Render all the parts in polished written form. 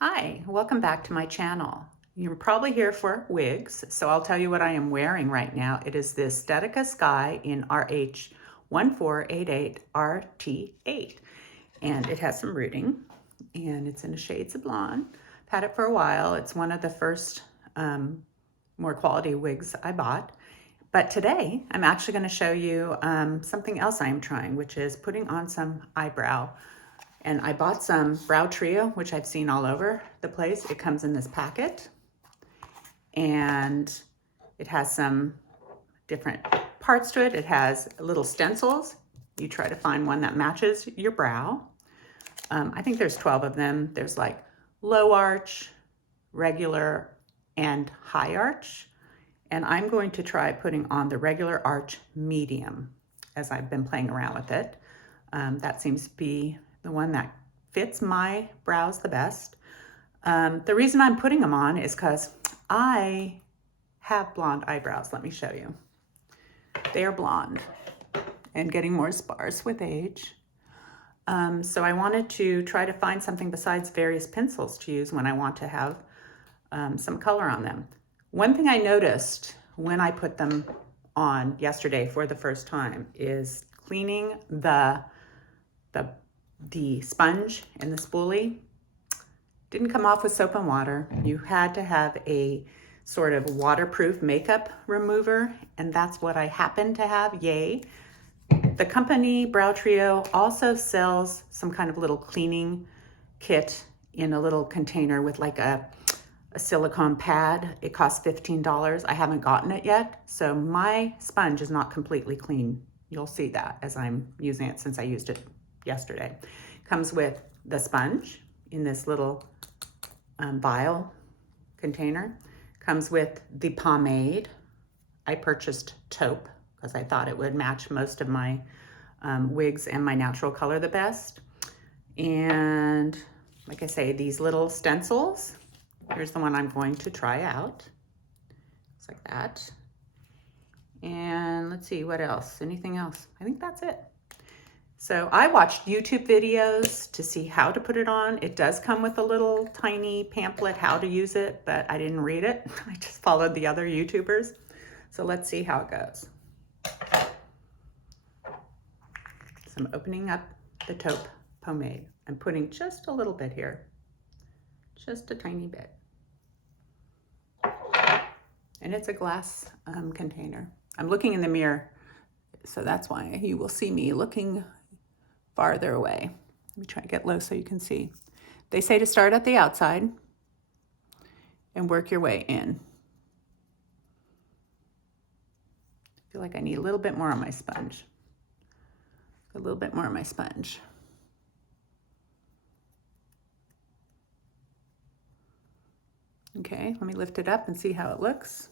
Hi, welcome back to my channel. You're probably here for wigs, so I'll tell you what I am wearing right now. It is this Statica Sky in RH1488RT8, and it has some rooting, and it's in the shades of blonde. I've had it for a while. It's one of the first more quality wigs I bought. But today, I'm actually going to show you something else I am trying, which is putting on some eyebrow. And I bought some Brow Trio, which I've seen all over the place. It comes in this packet, and it has some different parts to it. It has little stencils. You try to find one that matches your brow. I think there's 12 of them. There's like low arch, regular, and high arch. And I'm going to try putting on the regular arch medium as I've been playing around with it. That seems to be the one that fits my brows the best. The reason I'm putting them on is because I have blonde eyebrows. Let me show you. They are blonde and getting more sparse with age. So I wanted to try to find something besides various pencils to use when I want to have some color on them. One thing I noticed when I put them on yesterday for the first time is cleaning the sponge and the spoolie. Didn't come off with soap and water. You had to have a sort of waterproof makeup remover, and that's what I happen to have, yay. The company Brow Trio also sells some kind of little cleaning kit in a little container with like a silicone pad. It costs $15. I haven't gotten it yet, so my sponge is not completely clean. You'll see that as I'm using it since I used it yesterday. Comes with the sponge in this little vial container. Comes with the pomade. I purchased Taupe because I thought it would match most of my wigs and my natural color the best. And like I say, these little stencils. Here's the one I'm going to try out. Looks like that. And let's see, what else? Anything else? I think that's it. So I watched YouTube videos to see how to put it on. It does come with a little tiny pamphlet how to use it, but I didn't read it. I just followed the other YouTubers. So let's see how it goes. So I'm opening up the Taupe pomade. I'm putting just a little bit here. Just a tiny bit. And it's a glass container. I'm looking in the mirror, so that's why you will see me looking farther away. Let me try to get low so you can see. They say to start at the outside and work your way in. I feel like I need a little bit more on my sponge. A little bit more on my sponge. Okay, let me lift it up and see how it looks.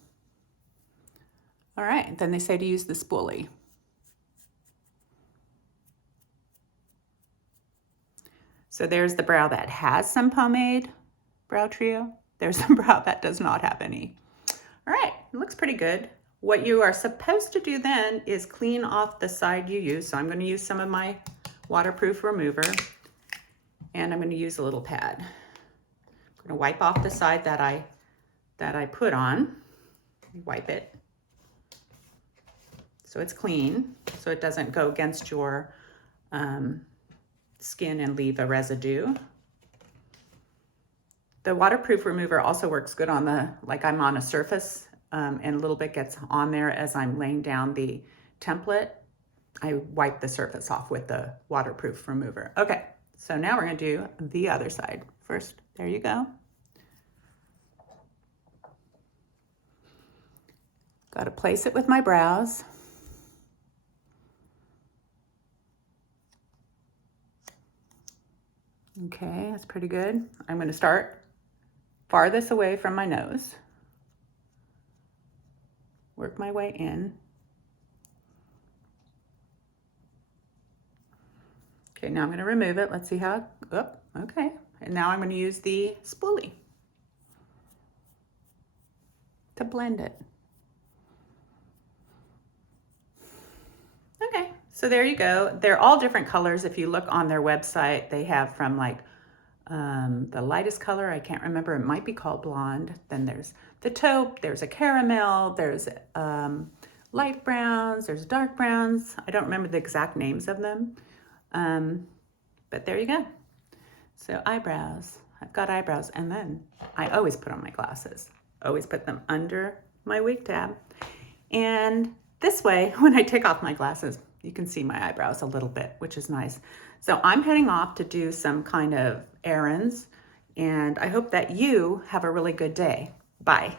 All right, then they say to use the spoolie. So there's the brow that has some pomade, Brow Trio. There's the brow that does not have any. All right, it looks pretty good. What you are supposed to do then is clean off the side you use. So I'm going to use some of my waterproof remover, and I'm going to use a little pad. I'm going to wipe off the side that I put on. Wipe it so it's clean, so it doesn't go against your skin and leave a residue. The waterproof remover also works good on like I'm on a surface and a little bit gets on there as I'm laying down the template. I wipe the surface off with the waterproof remover. Okay, so now we're gonna do the other side. First, there you go. Got to place it with my brows. Okay, that's pretty good. I'm going to start farthest away from my nose. Work my way in. Okay, now I'm going to remove it. Let's see how, okay. And now I'm going to use the spoolie to blend it. Okay, so there you go. They're all different colors. If you look on their website, they have from like The lightest color, I can't remember, it might be called blonde. Then there's the taupe, there's a caramel, there's light browns, there's dark browns. I don't remember the exact names of them, but there you go. So eyebrows, I've got eyebrows, and then I always put on my glasses. Always put them under my wig tab. And this way, when I take off my glasses, you can see my eyebrows a little bit, which is nice. So I'm heading off to do some kind of errands, and I hope that you have a really good day. Bye.